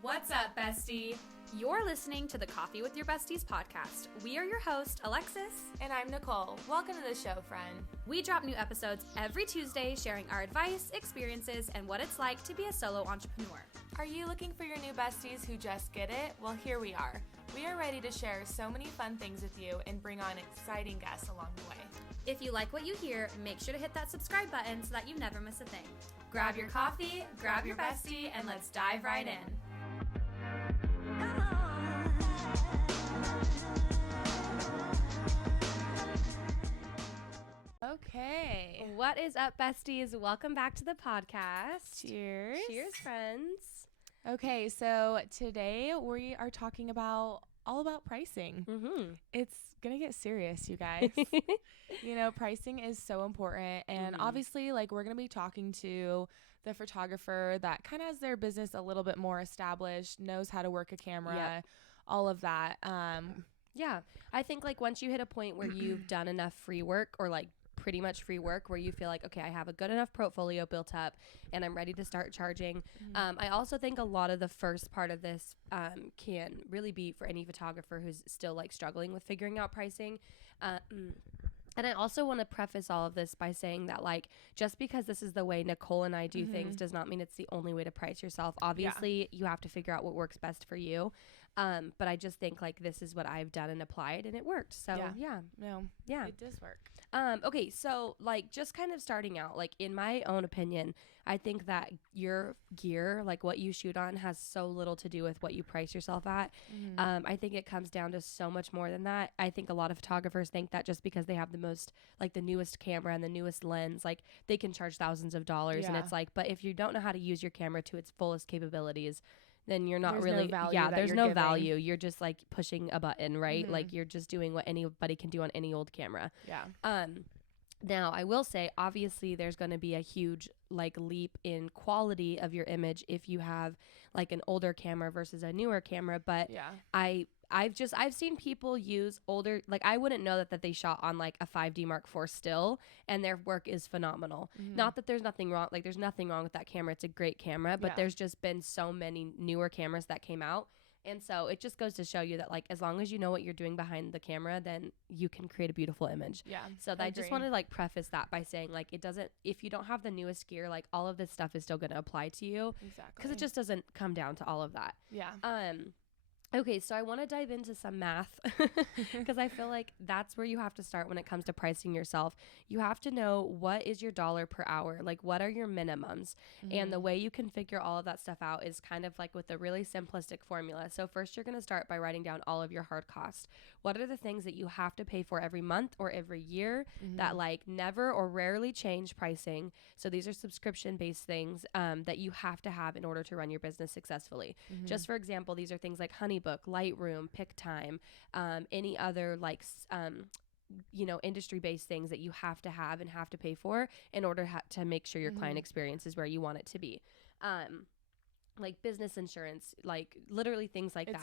What's up, bestie? You're listening to the Coffee with Your Besties podcast. We are your host, Alexis. And I'm Nicole. Welcome to the show, friend. We drop new episodes every Tuesday sharing our advice, experiences, and what it's like to be a solo entrepreneur. Are you looking for your new besties who just get it? Well, here we are. We are ready to share so many fun things with you and bring on exciting guests along the way. If you like what you hear, make sure to hit that subscribe button so that you never miss a thing. Grab your coffee, grab your bestie, and let's dive right in. Okay. What is up, besties? Welcome back to the podcast. Cheers. Cheers, friends. Okay, so today we are talking about all about pricing. Mm-hmm. It's going to get serious, you guys. You know, pricing is so important. And obviously, like, we're going to be talking to the photographer that kind of has their business a little bit more established, knows how to work a camera, all of that. Yeah. I think like once you hit a point where you've done enough free work or like pretty much free work where you feel like, okay, I have a good enough portfolio built up and I'm ready to start charging. I also think a lot of the first part of this can really be for any photographer who's still like struggling with figuring out pricing. And I also want to preface all of this by saying that, like, just because this is the way Nicole and I do things does not mean it's the only way to price yourself. Obviously, you have to figure out what works best for you. But I just think, like, this is what I've done and applied, and it worked. So, yeah. It does work. Okay, so, like, just kind of starting out, like, in my own opinion, I think that your gear, like, what you shoot on has so little to do with what you price yourself at. I think it comes down to so much more than that. I think a lot of photographers think that just because they have the most, like, the newest camera and the newest lens, like, they can charge thousands of dollars. And it's like, but if you don't know how to use your camera to its fullest capabilities, then you're not really, there's no value. You're just like pushing a button, right? Like you're just doing what anybody can do on any old camera. Now, I will say, obviously, there's going to be a huge like leap in quality of your image if you have like an older camera versus a newer camera. But I've seen people use older, like I wouldn't know that they shot on like a 5D Mark IV still, and their work is phenomenal. Not that there's nothing wrong, like there's nothing wrong with that camera. It's a great camera, but there's just been so many newer cameras that came out. And so it just goes to show you that, like, as long as you know what you're doing behind the camera, then you can create a beautiful image. So I just want to like preface that by saying, like, it doesn't, if you don't have the newest gear, like all of this stuff is still going to apply to you. Because it just doesn't come down to all of that. Okay, so I want to dive into some math because I feel like that's where you have to start when it comes to pricing yourself. You have to know what is your dollar per hour, like what are your minimums? And the way you can figure all of that stuff out is kind of like with a really simplistic formula. So first you're going to start by writing down all of your hard costs. What are the things that you have to pay for every month or every year that like never or rarely change pricing? So these are subscription-based things that you have to have in order to run your business successfully. Just for example, these are things like Honeybook, Lightroom, PicTime, any other like industry-based things that you have to have and have to pay for in order to make sure your client experience is where you want it to be. Like business insurance, like literally things like that.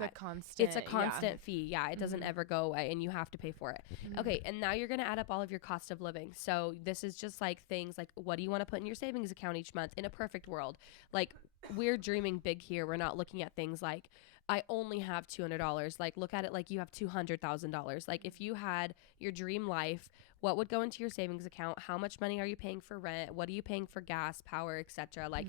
It's a constant fee. Yeah, it doesn't ever go away and you have to pay for it. Okay, and now you're going to add up all of your cost of living. So this is just like things like, what do you want to put in your savings account each month in a perfect world? Like we're dreaming big here. We're not looking at things like, I only have $200. Like look at it like you have $200,000. Like if you had your dream life, what would go into your savings account? How much money are you paying for rent? What are you paying for gas, power, etc.? Like,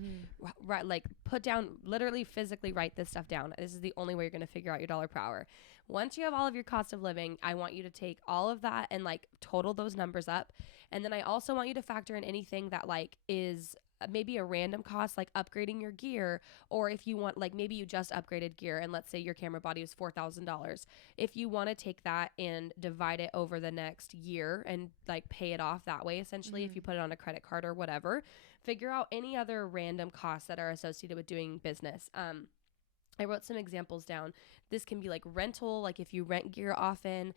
like put down, literally physically write this stuff down. This is the only way you're going to figure out your dollar per hour. Once you have all of your cost of living, I want you to take all of that and like total those numbers up. And then I also want you to factor in anything that like is maybe a random cost, like upgrading your gear, or if you want, like maybe you just upgraded gear and let's say your camera body is $4,000. If you want to take that and divide it over the next year and like pay it off that way, essentially, if you put it on a credit card or whatever, figure out any other random costs that are associated with doing business. I wrote some examples down. This can be like rental, like if you rent gear often.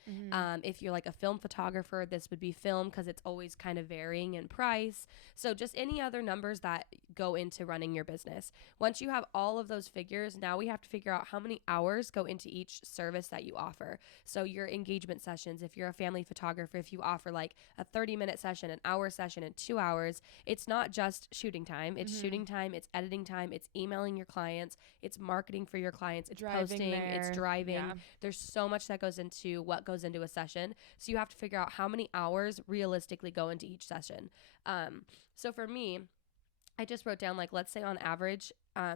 If you're like a film photographer, this would be film because it's always kind of varying in price. So just any other numbers that go into running your business. Once you have all of those figures, now we have to figure out how many hours go into each service that you offer. So your engagement sessions, if you're a family photographer, if you offer like a 30-minute session, an hour session, and 2 hours, it's not just shooting time. It's shooting time, it's editing time, it's emailing your clients, it's marketing for your clients. It's Driving posting, it's there. driving. Yeah. There's so much that goes into what goes into a session. So you have to figure out how many hours realistically go into each session. So for me, I just wrote down, like, let's say on average,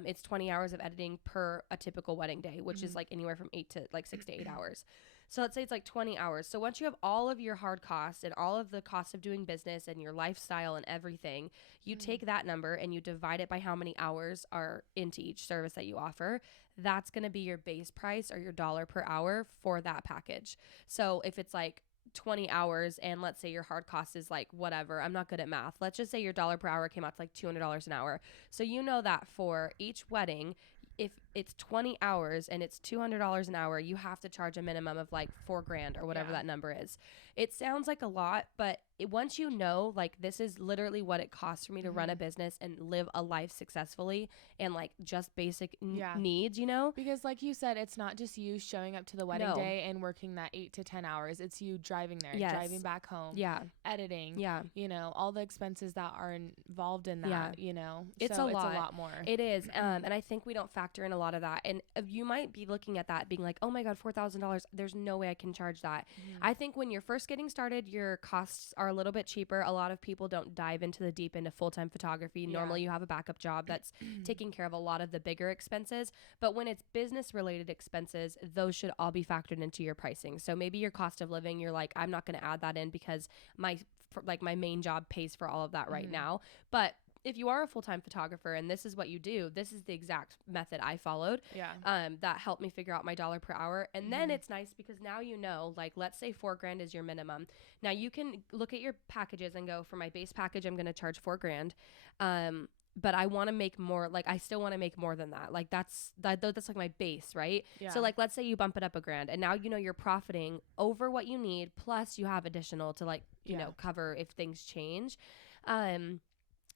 it's 20 hours of editing per a typical wedding day, which is like anywhere from 6 to 8 hours. So let's say it's like 20 hours. So once you have all of your hard costs and all of the costs of doing business and your lifestyle and everything, you take that number and you divide it by how many hours are into each service that you offer. That's going to be your base price or your dollar per hour for that package. So if it's like 20 hours and let's say your hard cost is like whatever, I'm not good at math. Let's just say your dollar per hour came out to like $200 an hour. So you know that for each wedding, if it's 20 hours and it's $200 an hour, you have to charge a minimum of like $4,000 or whatever that number is. It sounds like a lot, but once you know, like, this is literally what it costs for me to run a business and live a life successfully and like just basic needs, you know? Because like you said, it's not just you showing up to the wedding day and working that 8 to 10 hours. It's you driving there, driving back home, editing, you know, all the expenses that are involved in that, you know, it's so a lot. It's a lot more. It is. And I think we don't factor in a lot of that. And you might be looking at that being like, oh my God, $4,000. There's no way I can charge that. I think when you're first getting started, your costs are a little bit cheaper. A lot of people don't dive into the deep end of full-time photography. Normally you have a backup job that's taking care of a lot of the bigger expenses. But when it's business related expenses, those should all be factored into your pricing. So maybe your cost of living, you're like, I'm not going to add that in because my main job pays for all of that right now. But if you are a full-time photographer and this is what you do, this is the exact method I followed. That helped me figure out my dollar per hour. And then it's nice because now you know, like, let's say $4,000 is your minimum. Now you can look at your packages and go, for my base package, I'm going to charge $4,000. But I want to make more, like, I still want to make more than that. Like, that's like my base, right? So like, let's say you bump it up $1,000 and now, you know, you're profiting over what you need. Plus you have additional to, like, you know, cover if things change.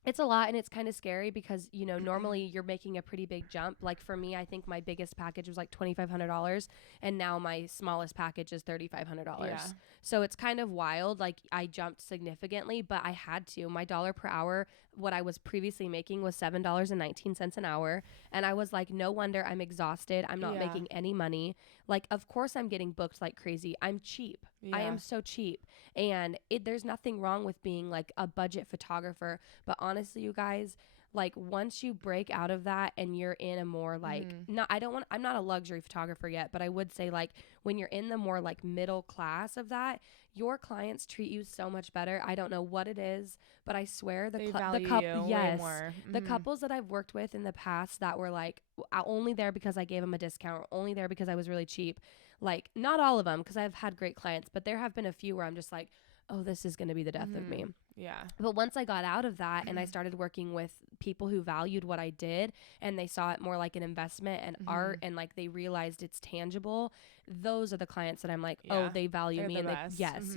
It's a lot and it's kind of scary because, you know, normally you're making a pretty big jump. Like for me, I think my biggest package was like $2,500 and now my smallest package is $3,500. So it's kind of wild. Like I jumped significantly, but I had to. My dollar per hour, what I was previously making was $7.19 an hour. And I was like, no wonder I'm exhausted. I'm not making any money. Like, of course I'm getting booked like crazy. I'm cheap. I am so cheap. And there's nothing wrong with being like a budget photographer. But honestly, you guys, like once you break out of that and you're in a more like, I'm not a luxury photographer yet, but I would say like when you're in the more like middle class of that, your clients treat you so much better. I don't know what it is, but I swear they value you way more. The couples that I've worked with in the past that were like only there because I gave them a discount, or only there because I was really cheap. Like not all of them, because I've had great clients, but there have been a few where I'm just like, oh, this is going to be the death of me. But once I got out of that and I started working with people who valued what I did and they saw it more like an investment and art and like they realized it's tangible, those are the clients that I'm like, oh, they value me. And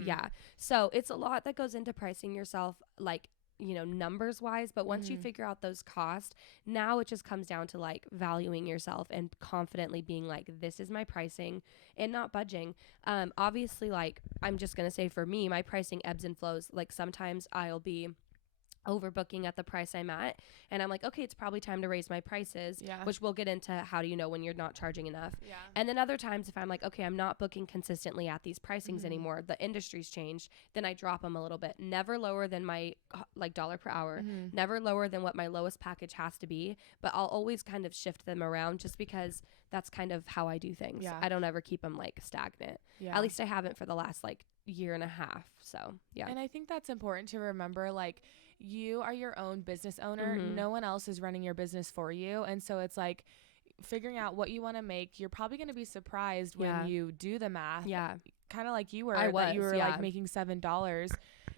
so it's a lot that goes into pricing yourself, like, you know, numbers wise, but once you figure out those costs, now it just comes down to like valuing yourself and confidently being like, this is my pricing and not budging. Obviously, like, I'm just going to say for me, my pricing ebbs and flows. Like sometimes I'll be overbooking at the price I'm at and I'm like, okay, it's probably time to raise my prices, which we'll get into how do you know when you're not charging enough. And then other times if I'm like, okay, I'm not booking consistently at these pricings anymore, the industry's changed, then I drop them a little bit. Never lower than my like dollar per hour, never lower than what my lowest package has to be, but I'll always kind of shift them around just because that's kind of how I do things. I don't ever keep them like stagnant. At least I haven't for the last like year and a half. So and I think that's important to remember. Like, you are your own business owner. No one else is running your business for you. And so it's like figuring out what you want to make. You're probably going to be surprised when you do the math. Kind of like you were. You were like making $7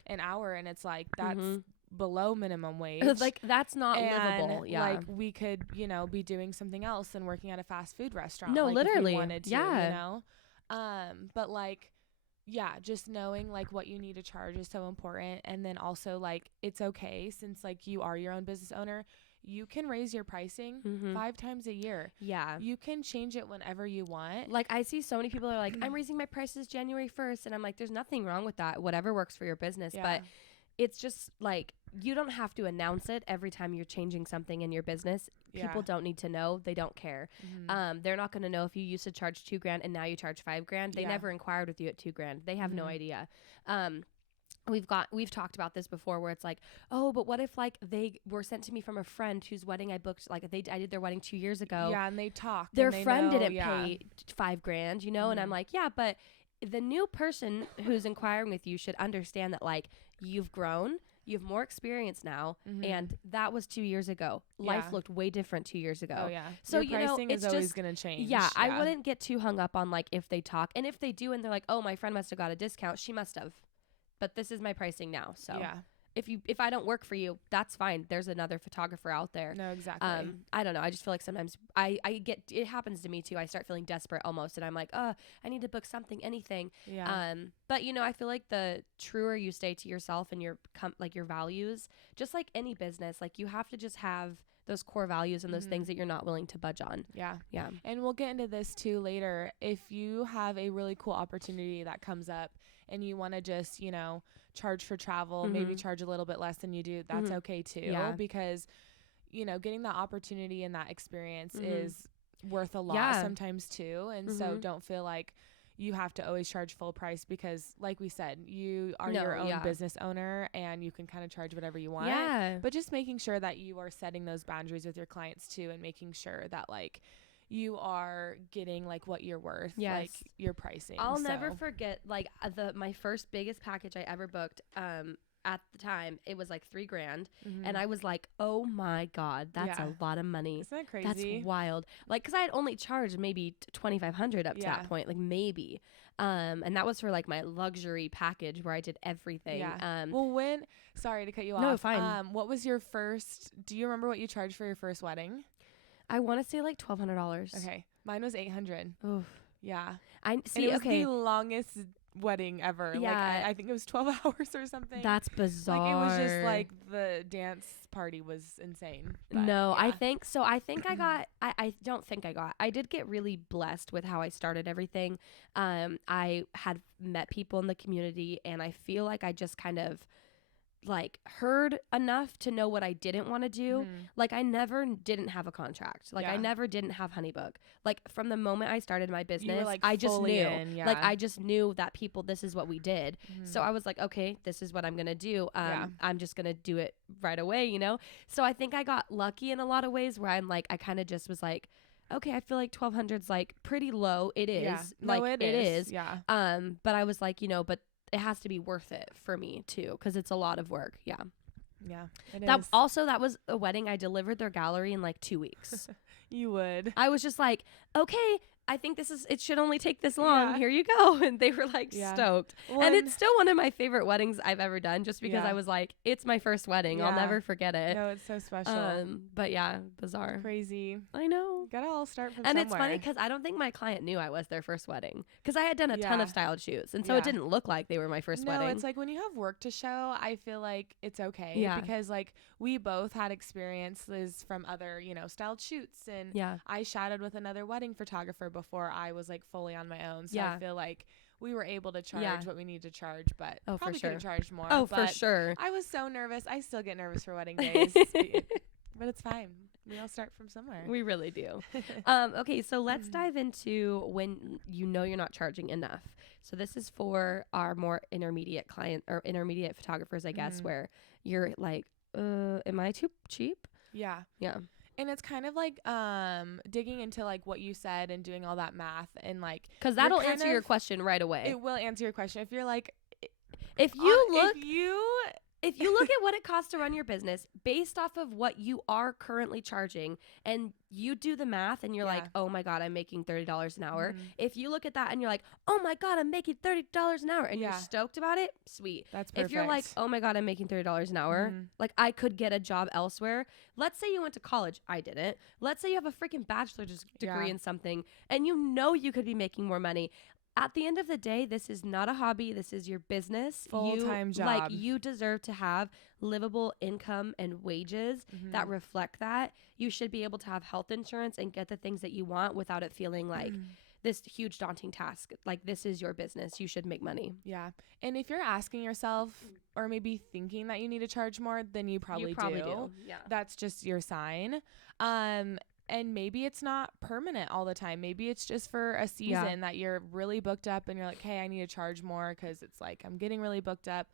an hour and it's like that's below minimum wage. Like that's not livable. Like we could, you know, be doing something else than working at a fast food restaurant. No, like, literally. If we wanted to, you know? But like, just knowing like what you need to charge is so important. And then also like, it's okay since like you are your own business owner, you can raise your pricing 5 times a year. You can change it whenever you want. Like I see so many people are like, I'm raising my prices January 1st. And I'm like, there's nothing wrong with that. Whatever works for your business. But it's just like, you don't have to announce it every time you're changing something in your business. People don't need to know. They don't care. They're not going to know if you used to charge $2,000 and now you charge $5,000. They never inquired with you at $2,000. They have no idea. We've talked about this before where it's like, oh, but what if like they were sent to me from a friend whose wedding I booked, like I did their wedding 2 years ago. Yeah. And they talked. Their and they friend know, didn't pay $5,000, you know? And I'm like, yeah, but the new person who's inquiring with you should understand that like you've grown, you have more experience now, and that was 2 years ago. Life looked way different 2 years ago. Oh yeah. So your pricing it's is always just going to change. Yeah, I wouldn't get too hung up on like if they talk, and if they do, and they're like, oh, my friend must have got a discount. She must have, but this is my pricing now. So yeah. If I don't work for you, that's fine. There's another photographer out there. No, exactly. I don't know. I just feel like sometimes I get, it happens to me too. I start feeling desperate almost, and I'm like, I need to book something, anything. Yeah. But you know, I feel like the truer you stay to yourself and your like your values, just like any business, like you have to just have those core values and those things that you're not willing to budge on. Yeah. Yeah. And we'll get into this too later. If you have a really cool opportunity that comes up and you want to just, you know, charge for travel, maybe charge a little bit less than you do, that's okay too. Yeah. Because, you know, getting that opportunity and that experience is worth a lot sometimes too. And so don't feel like you have to always charge full price because like we said, you are your own business owner and you can kind of charge whatever you want. Yeah. But just making sure that you are setting those boundaries with your clients too and making sure that like you are getting like what you're worth, like your pricing. I'll never forget like my first biggest package I ever booked. At the time, it was like $3,000, and I was like, "Oh my god, that's a lot of money! Isn't that crazy? That's wild!" Like, cause I had only charged maybe $2,500 up to that point, like maybe, and that was for like my luxury package where I did everything. Yeah. Well, sorry to cut you off. No, fine. What was your first? Do you remember what you charged for your first wedding? I want to say like $1,200. Okay, mine was $800. Oof. Yeah, I see. And it was the longest wedding ever. Yeah. Like I think it was 12 hours or something. That's bizarre. Like it was just like the dance party was insane. But, no, I think so. I think I got, I don't think I got, I did get really blessed with how I started everything. I had met people in the community and I feel like I just kind of like heard enough to know what I didn't want to do. Like I never didn't have a contract. Like I never didn't have Honeybook. Like from the moment I started my business, like I just knew. Like Yeah. I just knew that people, this is what we did. So I was like, okay, this is what I'm gonna do. I'm just gonna do it right away, you know. So I think I got lucky in a lot of ways where I'm like, I kind of just was like, okay, I feel like 1,200's like pretty low. It is. Yeah. Like No, it is. Yeah. But I was like, you know, but it has to be worth it for me too, because it's a lot of work. Yeah. Yeah. It That is. also, that was a wedding. I delivered their gallery in like 2 weeks. You would. I was just like, okay, I think it should only take this long. Here you go. And they were like stoked. And it's still one of my favorite weddings I've ever done just because I was like, it's my first wedding. I'll never forget it. No, it's so special. But yeah, bizarre. Crazy. I know. Gotta all start from And somewhere. it's funny because I don't think my client knew I was their first wedding because I had done a ton of styled shoots. And so it didn't look like they were my first wedding. No, it's like when you have work to show, I feel like it's okay. Yeah. Because like we both had experiences from other, you know, styled shoots. And I shadowed with another wedding photographer before I was like fully on my own. So I feel like we were able to charge what we need to charge, but probably could have charged more. Oh, but for sure. I was so nervous. I still get nervous for wedding days, but it's fine. We all start from somewhere. We really do. Okay, so let's dive into when you know you're not charging enough. So this is for our more intermediate client or intermediate photographers, I guess, where you're like, am I too cheap? Yeah. Yeah. And it's kind of like digging into like what you said and doing all that math and like, because that'll answer your question right away. It will answer your question. If you're like, if you look at what it costs to run your business based off of what you are currently charging and you do the math and you're like, oh my God, I'm making $30 an hour. If you look at that and you're like, oh my God, I'm making $30 an hour and you're stoked about it, sweet. That's perfect. If you're like, oh my God, I'm making $30 an hour, like I could get a job elsewhere. Let's say you went to college. I didn't. Let's say you have a freaking bachelor's degree in something and you know you could be making more money. at the end of the day, this is not a hobby. This is your business. Full-time job. Like, you deserve to have livable income and wages that reflect that. You should be able to have health insurance and get the things that you want without it feeling like this huge daunting task. Like, this is your business. You should make money. Yeah. And if you're asking yourself or maybe thinking that you need to charge more, then you probably do. Yeah. That's just your sign. And maybe it's not permanent all the time. Maybe it's just for a season that you're really booked up and you're like, hey, I need to charge more because it's like I'm getting really booked up.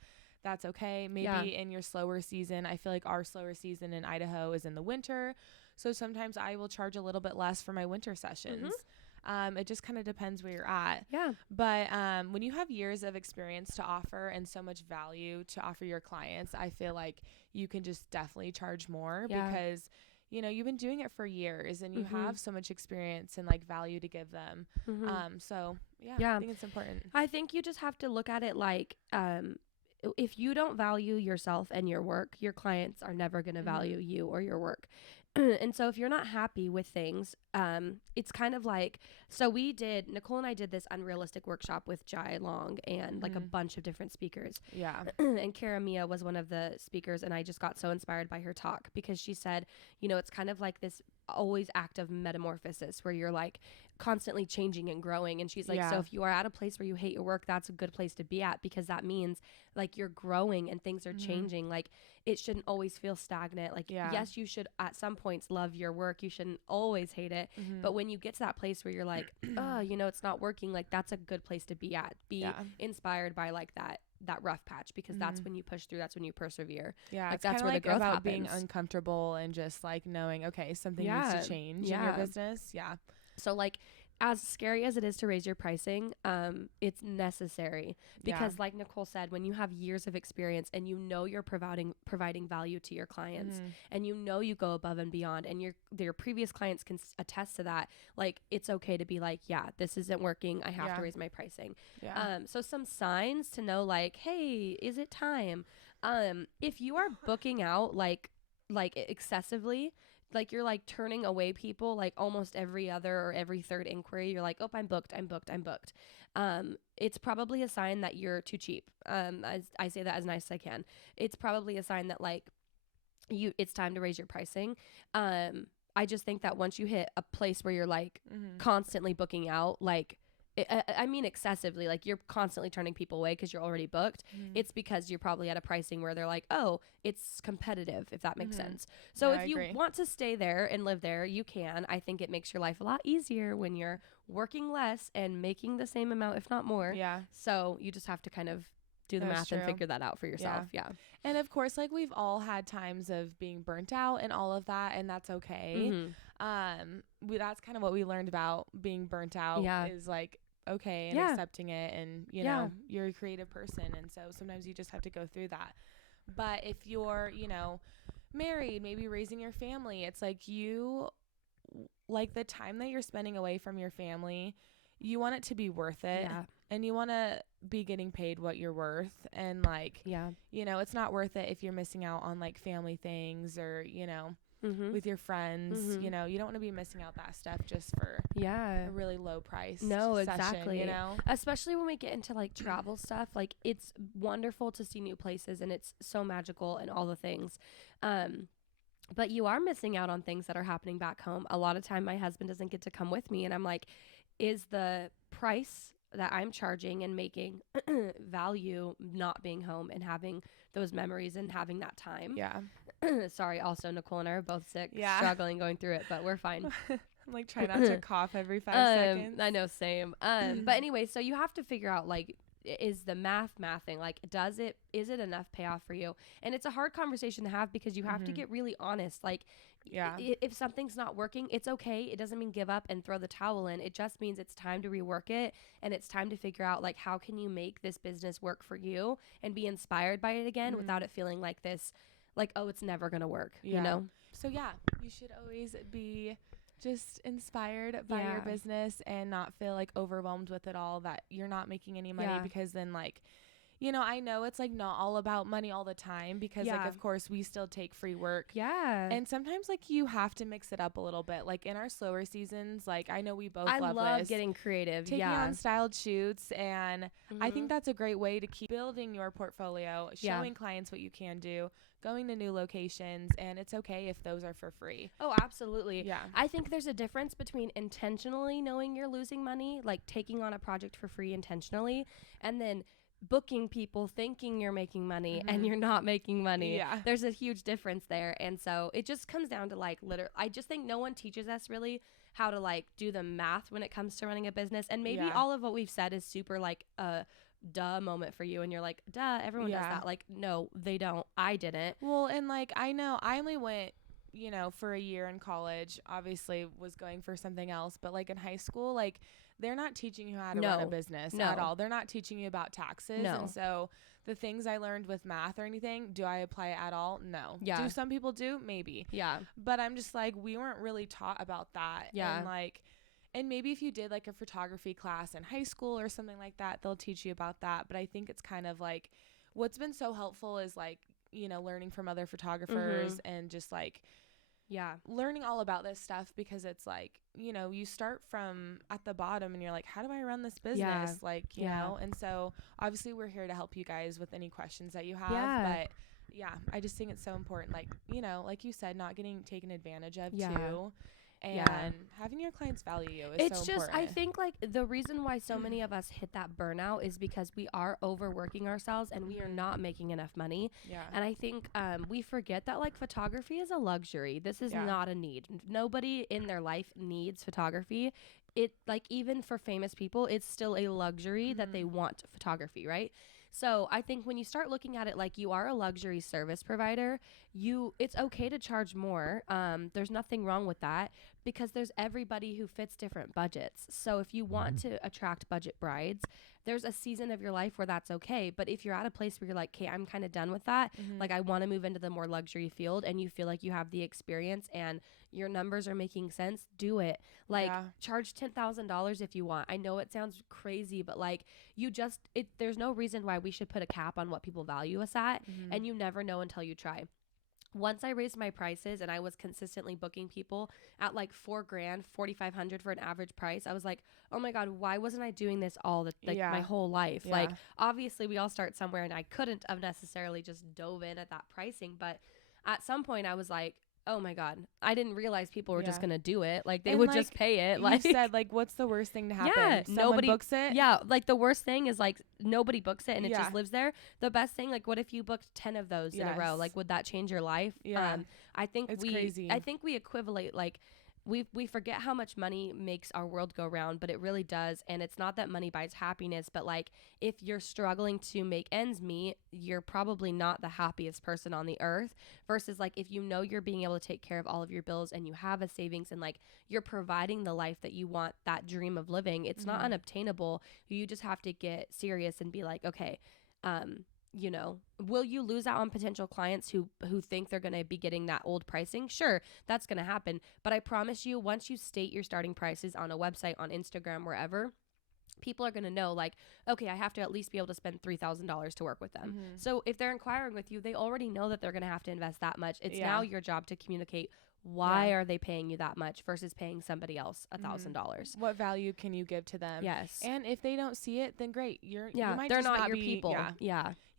That's okay. Maybe in your slower season, I feel like our slower season in Idaho is in the winter. So sometimes I will charge a little bit less for my winter sessions. It just kind of depends where you're at. Yeah. But when you have years of experience to offer and so much value to offer your clients, I feel like you can just definitely charge more because you know, you've been doing it for years and you have so much experience and like value to give them. So I think it's important. I think you just have to look at it like, if you don't value yourself and your work, your clients are never going to value you or your work. And so if you're not happy with things, it's kind of like, so Nicole and I did this unrealistic workshop with Jai Long and like a bunch of different speakers. Yeah. And Kara Mia was one of the speakers, and I just got so inspired by her talk because she said, you know, it's kind of like this always act of metamorphosis where you're like constantly changing and growing. And she's like, so if you are at a place where you hate your work, that's a good place to be at, because that means like you're growing and things are changing. Like, it shouldn't always feel stagnant. Like, yes, you should at some points love your work. You shouldn't always hate it. But when you get to that place where you're like, oh, you know, it's not working, like that's a good place to be at. Be inspired by like that rough patch, because that's when you push through. That's when you persevere. Yeah. Like, that's where the growth about happens. being uncomfortable and just like knowing, okay, something needs to change in your business. Yeah. So like, as scary as it is to raise your pricing, it's necessary because like Nicole said, when you have years of experience and you know you're providing value to your clients and you know you go above and beyond, and your previous clients can attest to that, like, it's okay to be like, yeah, this isn't working. I have to raise my pricing. Yeah. So some signs to know, like, hey, is it time? If you are booking out like excessively, like you're like turning away people like almost every other or every third inquiry, you're like, oh, I'm booked. It's probably a sign that you're too cheap. I say that as nice as I can. It's probably a sign that like it's time to raise your pricing. I just think that once you hit a place where you're like constantly booking out, like, I mean excessively, like you're constantly turning people away because you're already booked. It's because you're probably at a pricing where they're like, oh, it's competitive, if that makes sense. So if you want to stay there and live there, you can. I think it makes your life a lot easier when you're working less and making the same amount, if not more. Yeah. So you just have to kind of do the math and figure that out for yourself. Yeah. And of course, like, we've all had times of being burnt out and all of that, and that's okay. That's kind of what we learned about being burnt out is like, okay, and accepting it, and you know, you're a creative person, and so sometimes you just have to go through that. But if you're, you know, married, maybe raising your family, it's like like the time that you're spending away from your family, you want it to be worth it, and you want to be getting paid what you're worth, and like, you know, it's not worth it if you're missing out on like family things or, you know, with your friends, you know, you don't want to be missing out that stuff just for a really low price session, you know, especially when we get into like travel stuff. Like, it's wonderful to see new places and it's so magical and all the things, but you are missing out on things that are happening back home. A lot of time my husband doesn't get to come with me, and I'm like, is the price that I'm charging and making value not being home and having those memories and having that time? Sorry, also Nicole and I are both sick, struggling going through it, but we're fine. I'm like trying not to cough every 5 seconds. I know, same. But anyway, so you have to figure out, like, is the mathing, like, is it enough payoff for you? And it's a hard conversation to have because you have to get really honest. Like, if something's not working, it's okay. It doesn't mean give up and throw the towel in. It just means it's time to rework it, and it's time to figure out, like, how can you make this business work for you and be inspired by it again without it feeling like this, like, oh, it's never gonna work, you know? So you should always be just inspired by your business and not feel like overwhelmed with it all, that you're not making any money, because then, like, you know, I know it's like not all about money all the time because like, of course we still take free work. Yeah. And sometimes like you have to mix it up a little bit. Like in our slower seasons, like I know we both I love this, getting creative. taking on styled shoots. And I think that's a great way to keep building your portfolio, showing clients what you can do, going to new locations, and it's okay if those are for free. Oh, absolutely. Yeah. I think there's a difference between intentionally knowing you're losing money, like taking on a project for free intentionally, and then booking people thinking you're making money and you're not making money. Yeah. There's a huge difference there. And so it just comes down to like I just think no one teaches us really how to like do the math when it comes to running a business. And maybe all of what we've said is super like a duh moment for you and you're like, duh, everyone does that. Like, no, they don't. I didn't. Well, and like I know I only went, you know, for a year in college, obviously was going for something else, but like in high school, like they're not teaching you how to run a business at all. They're not teaching you about taxes. And so the things I learned with math or anything, do I apply it at all? No. Yeah. Do some people do? Maybe. Yeah. But I'm just like, we weren't really taught about that. Yeah. And like, and maybe if you did like a photography class in high school or something like that, they'll teach you about that. But I think it's kind of like, what's been so helpful is like, you know, learning from other photographers and just like, learning all about this stuff, because it's like, you know, you start from at the bottom and you're like, how do I run this business? Like, you know, and so obviously we're here to help you guys with any questions that you have. But I just think it's so important, like, you know, like you said, not getting taken advantage of too. And having your clients value you is it's so just important. I think like the reason why so many of us hit that burnout is because we are overworking ourselves and we are not making enough money. And I think we forget that like photography is a luxury. This is not a need. Nobody in their life needs photography. It like even for famous people, it's still a luxury that they want photography, right? So I think when you start looking at it like you are a luxury service provider, it's okay to charge more. There's nothing wrong with that because there's everybody who fits different budgets. So if you want to attract budget brides, there's a season of your life where that's okay. But if you're at a place where you're like, okay, I'm kind of done with that. Like I want to move into the more luxury field and you feel like you have the experience and your numbers are making sense, do it. Like charge $10,000 if you want. I know it sounds crazy, but like there's no reason why we should put a cap on what people value us at. And you never know until you try. Once I raised my prices and I was consistently booking people at like $4,000, $4,500 for an average price, I was like, oh my God, why wasn't I doing this my whole life? Like obviously we all start somewhere and I couldn't have necessarily just dove in at that pricing. But at some point I was like, oh my God, I didn't realize people were just going to do it. Like they would just pay it. Like you said, like what's the worst thing to happen? Yeah, nobody books it. Yeah. Like the worst thing is like nobody books it and it just lives there. The best thing, like what if you booked 10 of those in a row? Like would that change your life? I think it's crazy. I think we equivalent like we forget how much money makes our world go round, but it really does. And it's not that money buys happiness, but like if you're struggling to make ends meet, you're probably not the happiest person on the earth versus like if you know you're being able to take care of all of your bills and you have a savings and like you're providing the life that you want, that dream of living, it's not unobtainable. You just have to get serious and be like, okay, you know, will you lose out on potential clients who think they're going to be getting that old pricing? Sure, that's going to happen. But I promise you, once you state your starting prices on a website, on Instagram, wherever, people are going to know like, okay, I have to at least be able to spend $3,000 to work with them. So if they're inquiring with you, they already know that they're going to have to invest that much. It's now your job to communicate why are they paying you that much versus paying somebody else $1,000. What value can you give to them? Yes. And if they don't see it, then great. You might they're just not your people.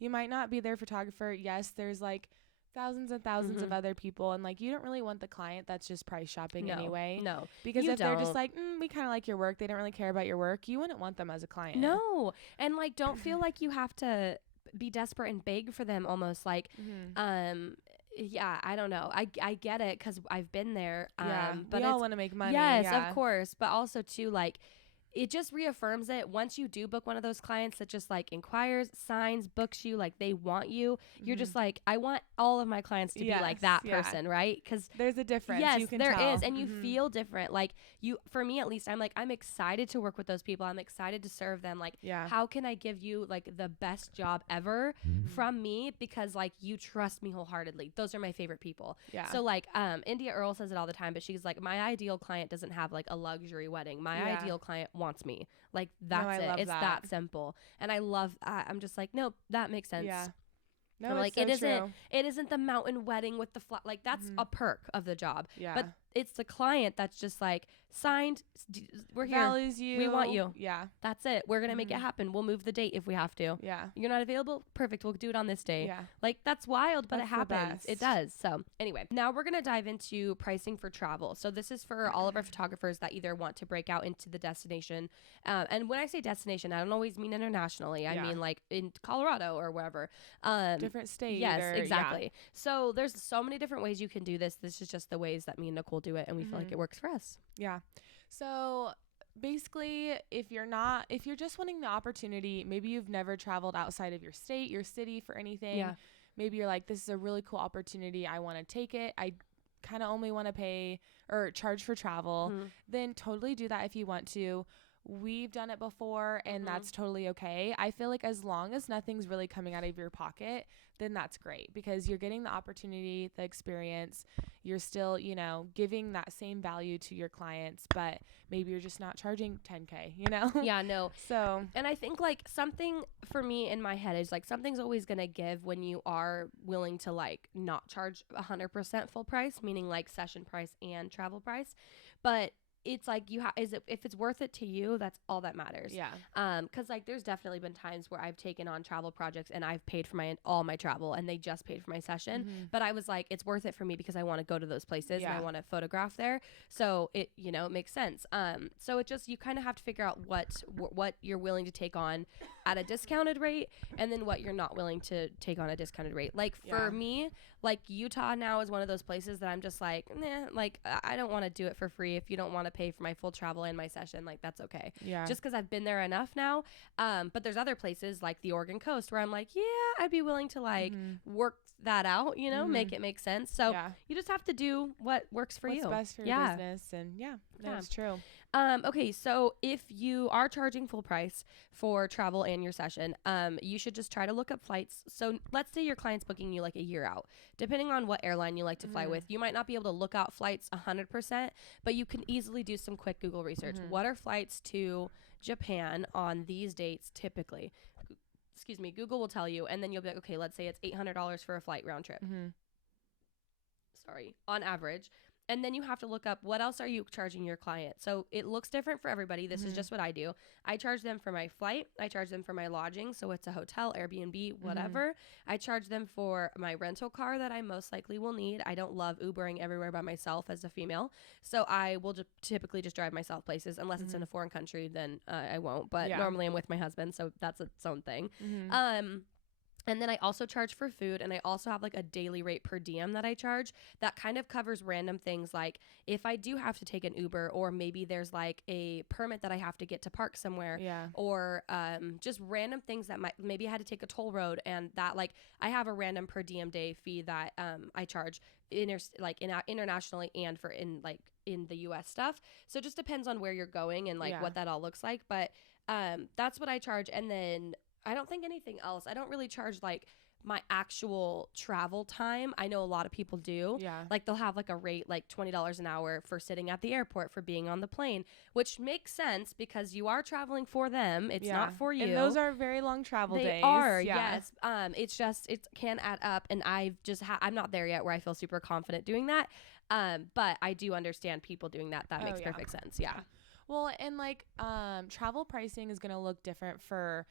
You might not be their photographer. Yes, there's like thousands and thousands of other people, and like you don't really want the client that's just price shopping anyway. No, because if they're just like, we kind of like your work, they don't really care about your work, you wouldn't want them as a client. No, and like don't feel like you have to be desperate and beg for them almost like I don't know. I get it because I've been there. But we all want to make money. Yes, of course. But also too, like, it just reaffirms it. Once you do book one of those clients that just like inquires, signs, books you, like they want you, you're just like, I want all of my clients to be like that person, right? Because there's a difference. Yes, you can there tell. is, and you feel different. Like for me at least, I'm like, I'm excited to work with those people. I'm excited to serve them. Like, how can I give you like the best job ever from me? Because like you trust me wholeheartedly. Those are my favorite people. Yeah. So like, Inda Earl says it all the time, but she's like, my ideal client doesn't have like a luxury wedding. My ideal client wants me. Like, that's I it. love It's that. that simple. And I love that. I'm just like, nope, that makes sense. Yeah. No, I'm it's like, so true. it isn't the mountain wedding with the like, that's a perk of the job. Yeah. But it's the client that's just like, signed, we're here. Values you. We want you. Yeah. That's it. We're going to make it happen. We'll move the date if we have to. Yeah. You're not available? Perfect. We'll do it on this day. Yeah. Like, that's wild, but That's it happens. the It best. does. So anyway, now we're going to dive into pricing for travel. So this is for all of our photographers that either want to break out into the destination. And when I say destination, I don't always mean internationally. I Yeah. mean like in Colorado or wherever. Different state. Yes, or, exactly. So there's so many different ways you can do this. This is just the ways that me and Nicole do it. And we feel like it works for us. Yeah. So basically, if you're just wanting the opportunity, maybe you've never traveled outside of your state, your city for anything. Yeah. Maybe you're like, this is a really cool opportunity. I want to take it. I kind of only want to pay or charge for travel. Then totally do that if you want to. We've done it before, and that's totally okay. I feel like as long as nothing's really coming out of your pocket, then that's great, because you're getting the opportunity, the experience. You're still, giving that same value to your clients, but maybe you're just not charging $10K, Yeah, no. So, And I think like something for me in my head is like something's always going to give when you are willing to like not charge 100% full price, meaning like session price and travel price. But it's like if it's worth it to you, that's all that matters. yeah. Cause like there's definitely been times where I've taken on travel projects and I've paid for all my travel and they just paid for my session. But I was like, it's worth it for me because I want to go to those places and I want to photograph there. So it, it makes sense. So it just, you kind of have to figure out what you're willing to take on at a discounted rate and then what you're not willing to take on a discounted rate. Like for me, like Utah now is one of those places that I'm just like, nah, like I don't want to do it for free. If you don't want to pay for my full travel and my session, like that's okay. Yeah. Just because I've been there enough now. But there's other places like the Oregon coast where I'm like, yeah, I'd be willing to like work that out, make it make sense. So you just have to do what works for you. What's best for your business. And that's true. Okay, so if you are charging full price for travel and your session, you should just try to look up flights. So let's say your client's booking you like a year out. Depending on what airline you like to fly with, you might not be able to look out flights 100%, but you can easily do some quick Google research. What are flights to Japan on these dates typically? Excuse me, Google will tell you, and then you'll be like, okay, let's say it's $800 for a flight round trip. Sorry, on average. And then you have to look up what else are you charging your client. So it looks different for everybody. This is just what I do. I charge them for my flight. I charge them for my lodging. So it's a hotel, Airbnb, whatever. I charge them for my rental car that I most likely will need. I don't love Ubering everywhere by myself as a female. So I will typically just drive myself places. Unless it's in a foreign country, then I won't. But normally I'm with my husband. So that's its own thing. And then I also charge for food, and I also have like a daily rate per diem that I charge that kind of covers random things like if I do have to take an Uber, or maybe there's like a permit that I have to get to park somewhere, or just random things that maybe I had to take a toll road, and that like I have a random per diem day fee that I charge internationally and for in the US stuff. So it just depends on where you're going and like what that all looks like. But that's what I charge. And then I don't think anything else. I don't really charge like my actual travel time. I know a lot of people do. Yeah. Like they'll have like a rate like $20 an hour for sitting at the airport, for being on the plane, which makes sense because you are traveling for them. It's not for you. And those are very long travel days. They are, yes. It's just, it can add up, and I've just I'm not there yet where I feel super confident doing that. But I do understand people doing that. That makes perfect sense. Yeah. Well, and like travel pricing is going to look different for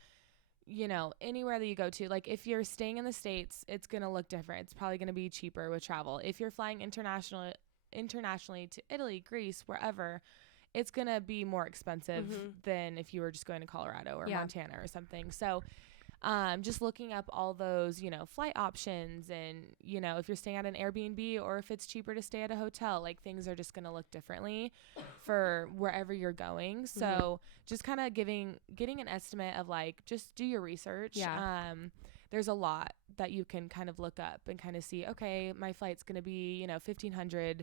anywhere that you go to. Like if you're staying in the States, it's going to look different. It's probably going to be cheaper with travel. If you're flying internationally to Italy, Greece, wherever, it's going to be more expensive than if you were just going to Colorado or Montana or something. So just looking up all those, flight options, and, if you're staying at an Airbnb or if it's cheaper to stay at a hotel, like things are just going to look differently for wherever you're going. So just kind of getting an estimate of like, just do your research. There's a lot that you can kind of look up and kind of see, okay, my flight's going to be, $1,500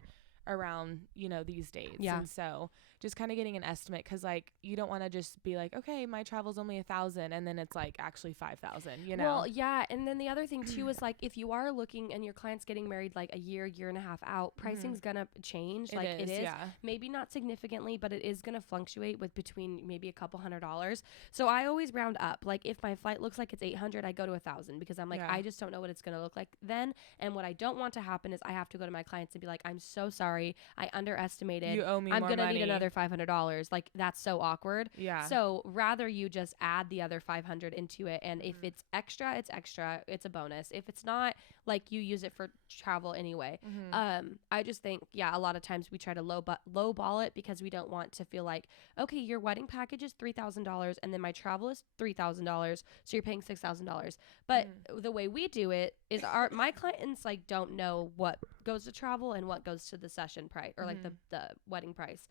around, these dates. Yeah. And so just kind of getting an estimate, because like you don't want to just be like, okay, my travel's only 1,000 and then it's like actually 5,000, Well, yeah. And then the other thing too is like, if you are looking and your client's getting married like a year and a half out, pricing's gonna change. It is. Yeah. Maybe not significantly, but it is gonna fluctuate with between maybe a couple $100. So I always round up. Like if my flight looks like it's 800, I go to 1,000, because I'm like, Yeah. I just don't know what it's gonna look like then. And what I don't want to happen is I have to go to my clients and be like, I'm so sorry, I underestimated. You owe me I'm more gonna money. need another $500. Like that's so awkward. Yeah. So rather you just add the other 500 into it, and if it's extra, it's extra. It's a bonus. If it's not, like you use it for travel anyway. I just think, a lot of times we try to low ball it, because we don't want to feel like, okay, your wedding package is $3,000 and then my travel is $3,000, so you're paying $6,000. But the way we do it is my clients like don't know what goes to travel and what goes to the session price, or like the wedding price.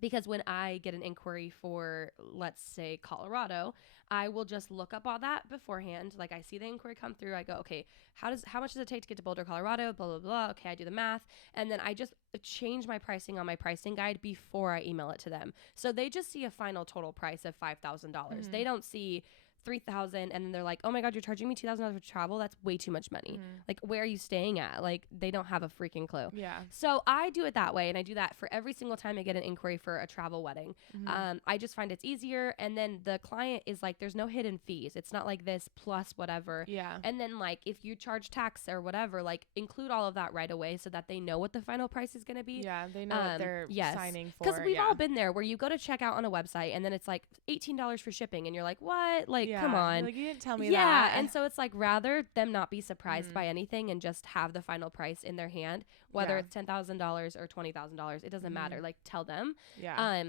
Because when I get an inquiry for, let's say, Colorado, I will just look up all that beforehand. Like I see the inquiry come through. I go, okay, how much does it take to get to Boulder, Colorado? Blah, blah, blah. Okay, I do the math. And then I just change my pricing on my pricing guide before I email it to them. So they just see a final total price of $5,000. They don't see $3,000 and then they're like, oh my God, you're charging me $2,000 for travel? That's way too much money. Like, where are you staying at? Like, they don't have a freaking clue. Yeah. So I do it that way, and I do that for every single time I get an inquiry for a travel wedding. I just find it's easier, and then the client is like, there's no hidden fees. It's not like this plus whatever. Yeah. And then like if you charge tax or whatever, like include all of that right away so that they know what the final price is going to be. Yeah, they know what they're signing for. Because we've all been there where you go to check out on a website and then it's like $18 for shipping, and you're like, what? Like, come on. Like, you didn't tell me that. Yeah, and so it's like, rather them not be surprised by anything and just have the final price in their hand, whether it's $10,000 or $20,000, it doesn't matter. Like, tell them. Yeah.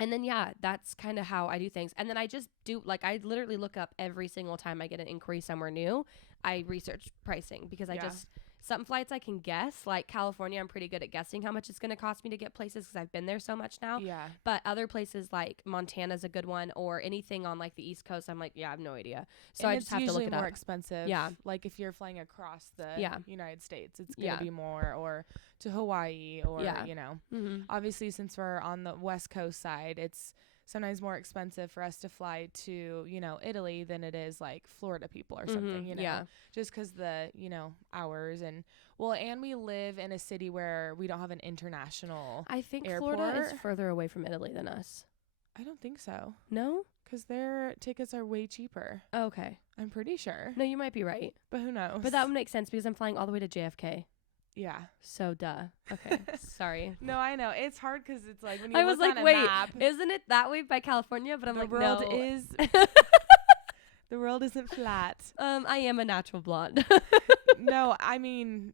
And then, that's kind of how I do things. And then I just do, like, I literally look up every single time I get an inquiry somewhere new. I research pricing, because some flights I can guess. Like California, I'm pretty good at guessing how much it's going to cost me to get places, because I've been there so much now. Yeah. But other places like Montana's a good one, or anything on like the East Coast, I'm like, I have no idea. So and I just have to look it up. It's usually more expensive. Yeah. Like if you're flying across the United States, it's going to Yeah. be more, or to Hawaii, or, obviously since we're on the West Coast side, it's sometimes more expensive for us to fly to, Italy than it is like Florida people or something, just because the, hours and we live in a city where we don't have an international I think airport. Florida is further away from Italy than us. I don't think so. No? Because their tickets are way cheaper. Okay. I'm pretty sure. No, you might be right. But who knows? But that would make sense, because I'm flying all the way to JFK. Yeah. So duh. Okay. Sorry. No, I know. It's hard because it's like when you I look was like, on a wait, map, isn't it that way by California? But I'm the like, world no. is the world isn't flat. I am a natural blonde. No, I mean,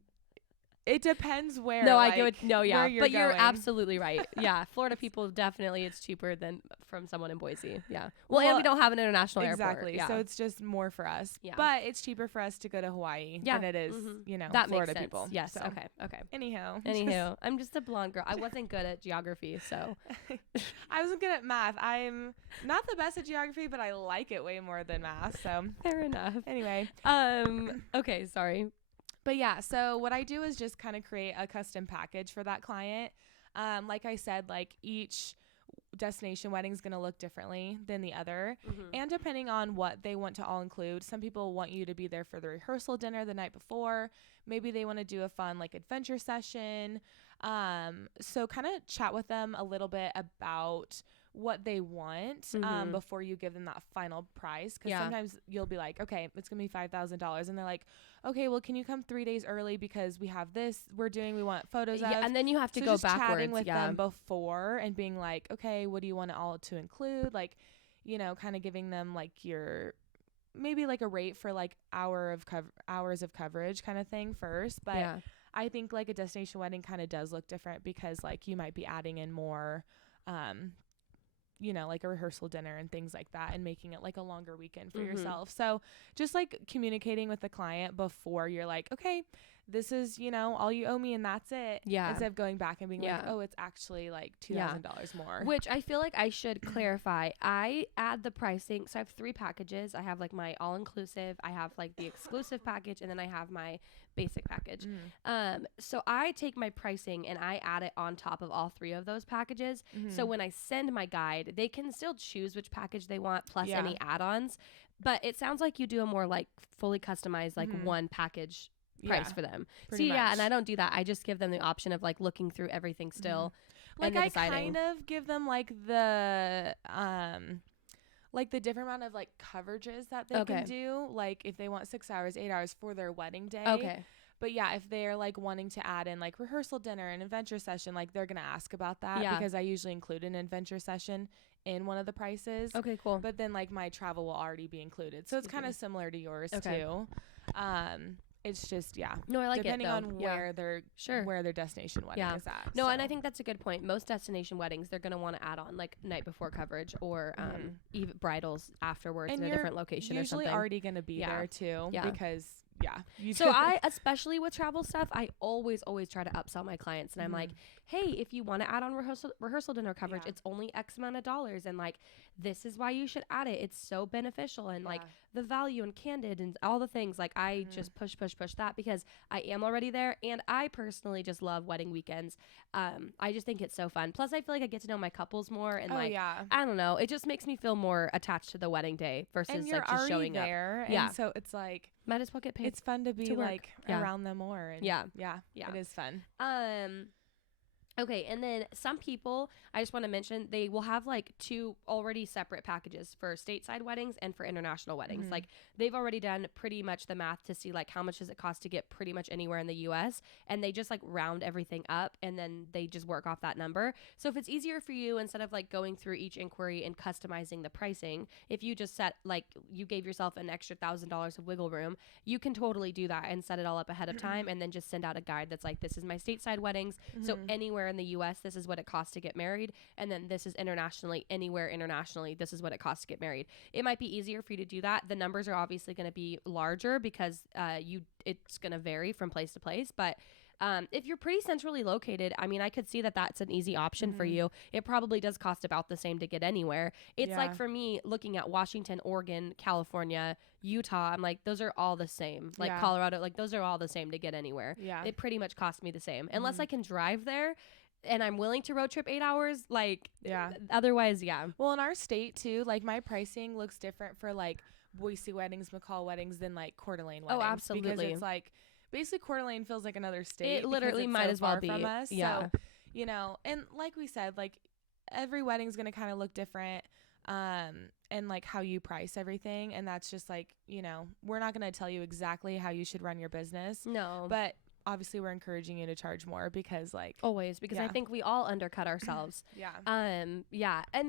it depends where. No, like, I get it. No, yeah. where you're But you're going. absolutely right. Yeah. Florida people, definitely it's cheaper than from someone in Boise. Yeah. Well, and we don't have an international airport. Exactly. Yeah. So it's just more for us. Yeah. But it's cheaper for us to go to Hawaii than it is, that Florida makes sense. people. Yes. So. Okay. Anywho. I'm just a blonde girl. I wasn't good at geography, so. I wasn't good at math. I'm not the best at geography, but I like it way more than math. So Fair enough. anyway. Okay, sorry. But yeah, so what I do is just kind of create a custom package for that client. Like I said, like each destination wedding is going to look differently than the other. And depending on what they want to all include, some people want you to be there for the rehearsal dinner the night before. Maybe they want to do a fun like adventure session. So kind of chat with them a little bit about what they want before you give them that final price, because sometimes you'll be like, okay, it's gonna be $5,000, and they're like, okay, well, can you come 3 days early because we have this we want photos of. And then you have to go just backwards. chatting with them before and being like, okay, what do you want it all to include, like, kind of giving them like your maybe like a rate for like hours of coverage kind of thing first. But I think like a destination wedding kind of does look different, because like you might be adding in more like a rehearsal dinner and things like that, and making it like a longer weekend for yourself. So just like communicating with the client before you're like, okay, this is, all you owe me and that's it. Yeah. Instead of going back and being Yeah. like, oh, it's actually like $2,000 more. Which I feel like I should clarify. I add the pricing. So I have 3 packages. I have like my all-inclusive, I have like the exclusive package, and then I have my basic package. So I take my pricing and I add it on top of all 3 of those packages. So when I send my guide, they can still choose which package they want plus any add-ons. But it sounds like you do a more like fully customized, like one package price for them. Pretty much. And I don't do that. I just give them the option of like looking through everything still. Like and I deciding. kind of give them like the different amount of like coverages that they can do. Like if they want 6 hours, 8 hours for their wedding day. Okay. But yeah, if they're like wanting to add in like rehearsal dinner and adventure session, like they're going to ask about that because I usually include an adventure session in one of the prices. Okay, cool. But then like my travel will already be included. So it's kind of similar to yours too. It's just, No, I like depending it, though. on where their where their destination wedding is at. No, and I think that's a good point. Most destination weddings, they're going to want to add on like night before coverage or even bridals afterwards in a different location or something. Usually already going to be there too because so I, especially with travel stuff, I always try to upsell my clients, and I'm like, hey, if you want to add on rehearsal dinner coverage, it's only X amount of dollars, and like this is why you should add it. It's so beneficial, and like the value and candid and all the things. Like I just push that because I am already there, and I personally just love wedding weekends. I just think it's so fun. Plus, I feel like I get to know my couples more, and I don't know, it just makes me feel more attached to the wedding day versus and you're like just showing there, up. And so it's like might as well get paid. It's fun to be to like around them more. And it is fun. Okay, and then some people, I just want to mention, they will have like 2 already separate packages for stateside weddings and for international weddings. Like they've already done pretty much the math to see like how much does it cost to get pretty much anywhere in the US, and they just like round everything up and then they just work off that number. So if it's easier for you, instead of like going through each inquiry and customizing the pricing, if you just set like you gave yourself an extra $1,000 of wiggle room, you can totally do that and set it all up ahead of time and then just send out a guide that's like, this is my stateside weddings. So anywhere in the US, this is what it costs to get married, and then this is anywhere internationally, this is what it costs to get married. It might be easier for you to do that. The numbers are obviously going to be larger because it's going to vary from place to place, but if you're pretty centrally located, I mean, I could see that that's an easy option for you. It probably does cost about the same to get anywhere. It's like for me looking at Washington, Oregon, California, Utah, I'm like, those are all the same. Like Colorado, like those are all the same to get anywhere. It pretty much costs me the same unless I can drive there and I'm willing to road trip 8 hours. Like, otherwise, Well, in our state too, like my pricing looks different for like Boise weddings, McCall weddings than like Coeur d'Alene weddings. Oh, absolutely. Because it's like, basically Coeur d'Alene feels like another state. It literally might as well be from us. Yeah. So, and like we said, like every wedding's going to kind of look different. And like how you price everything. And that's just like, we're not going to tell you exactly how you should run your business. No. But obviously we're encouraging you to charge more because like always, because I think we all undercut ourselves. And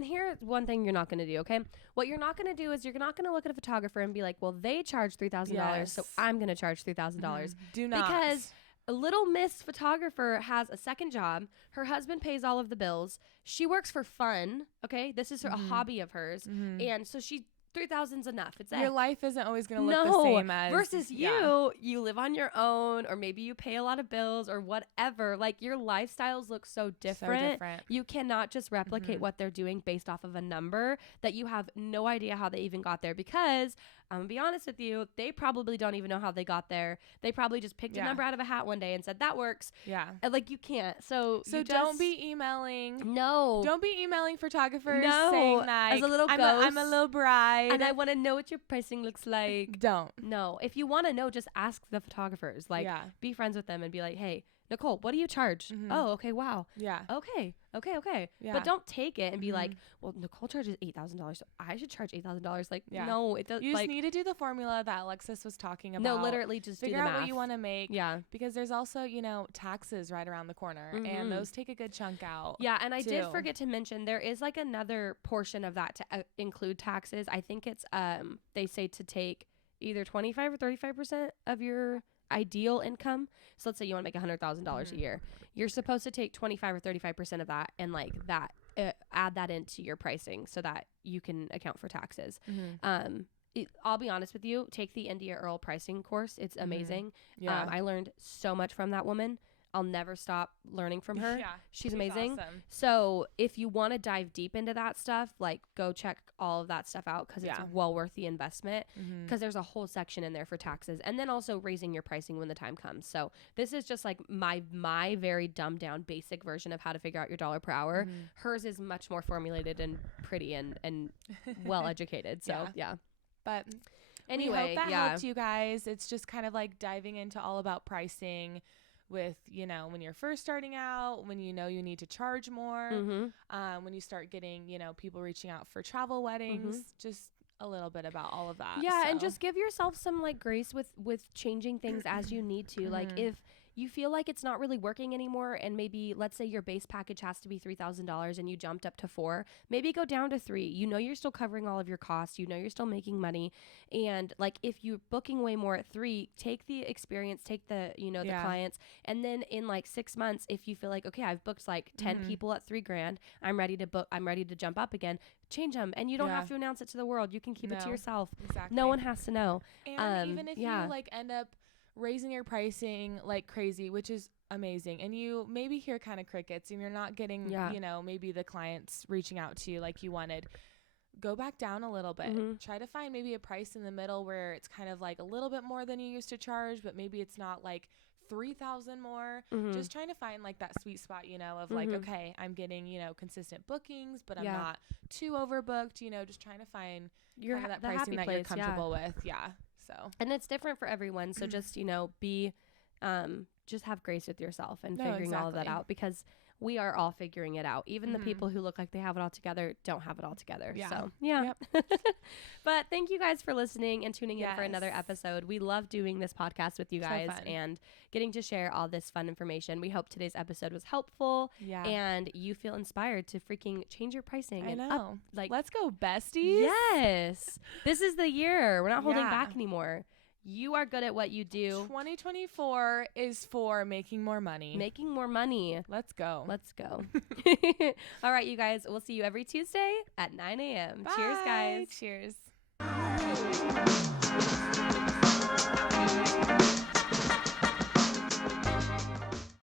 here's one thing you're not going to do. Okay. What you're not going to do is you're not going to look at a photographer and be like, well, they charge $3,000. So I'm going to charge $3,000. Do not. Because a little Miss photographer has a second job. Her husband pays all of the bills. She works for fun. Okay. This is a hobby of hers. And so $3,000's enough. It's your life isn't always going to look the same as versus you live on your own, or maybe you pay a lot of bills or whatever. Like your lifestyles look so different. You cannot just replicate what they're doing based off of a number that you have no idea how they even got there, because I'm gonna be honest with you, they probably don't even know how they got there. They probably just picked a number out of a hat one day and said that works. And like you can't. So don't be emailing. No. Don't be emailing photographers saying that as a little ghost. I'm a little bride and I want to know what your pricing looks like. Don't. No. If you want to know, just ask the photographers. Like be friends with them and be like, hey, Nicole, what do you charge? Oh, okay. Wow. Okay. But don't take it and be like, well, Nicole charges $8,000, so I should charge $8,000. Like, no, it doesn't. You just need to do the formula that Alexis was talking about. No, literally just figure do the out math. what you want to make. Yeah. Because there's also, taxes right around the corner, and those take a good chunk out. Yeah. And I did forget to mention, there is like another portion of that to include taxes. I think it's, they say to take either 25 or 35% of your ideal income. So let's say you want to make $100,000 a year. You're supposed to take 25 or 35% of that and like that add that into your pricing so that you can account for taxes. I'll be honest with you, take the Inda Earl pricing course. It's amazing. Yeah. I learned so much from that woman. I'll never stop learning from her. Yeah, She's amazing. Awesome. So if you want to dive deep into that stuff, like go check all of that stuff out because it's well worth the investment, because there's a whole section in there for taxes, and then also raising your pricing when the time comes. So this is just like my very dumbed down basic version of how to figure out your dollar per hour. Hers is much more formulated and pretty and well educated. So yeah. But anyway, we hope that helped you guys. It's just kind of like diving into all about pricing with, you know, when you're first starting out, when you know you need to charge more, when you start getting, you know, people reaching out for travel weddings, just a little bit about all of that. Yeah, and just give yourself some like grace with changing things as you need to. Like if you feel like it's not really working anymore, and maybe let's say your base package has to be $3,000 and you jumped up to $4,000, maybe go down to $3,000. You know you're still covering all of your costs. You know you're still making money, and like if you're booking way more at $3,000, take the experience, take the the clients, and then in like 6 months, if you feel like okay, I've booked like 10 people at $3,000, I'm ready to jump up again. Change them, and you don't have to announce it to the world. You can keep it to yourself. Exactly. No one has to know. And even if you like end up raising your pricing like crazy, which is amazing, and you maybe hear kind of crickets and you're not getting you know, maybe the clients reaching out to you like you wanted, go back down a little bit. Try to find maybe a price in the middle where it's kind of like a little bit more than you used to charge, but maybe it's not like 3,000 more. Just trying to find like that sweet spot, you know, of like, okay, I'm getting, you know, consistent bookings, but I'm not too overbooked, you know, just trying to find kind of that pricing that you're comfortable with. Yeah. So, and it's different for everyone. So just, you know, just have grace with yourself and figuring all of that out, because we are all figuring it out. Even the people who look like they have it all together don't have it all together. Yeah. So, yeah. Yep. But thank you guys for listening and tuning in for another episode. We love doing this podcast with you guys and getting to share all this fun information. We hope today's episode was helpful and you feel inspired to freaking change your pricing. I and know. like, let's go, besties. Yes. This is the year. We're not holding back anymore. You are good at what you do. 2024 is for making more money. Making more money. Let's go. Let's go. All right, you guys. We'll see you every Tuesday at 9 a.m. Bye. Cheers, guys. Cheers.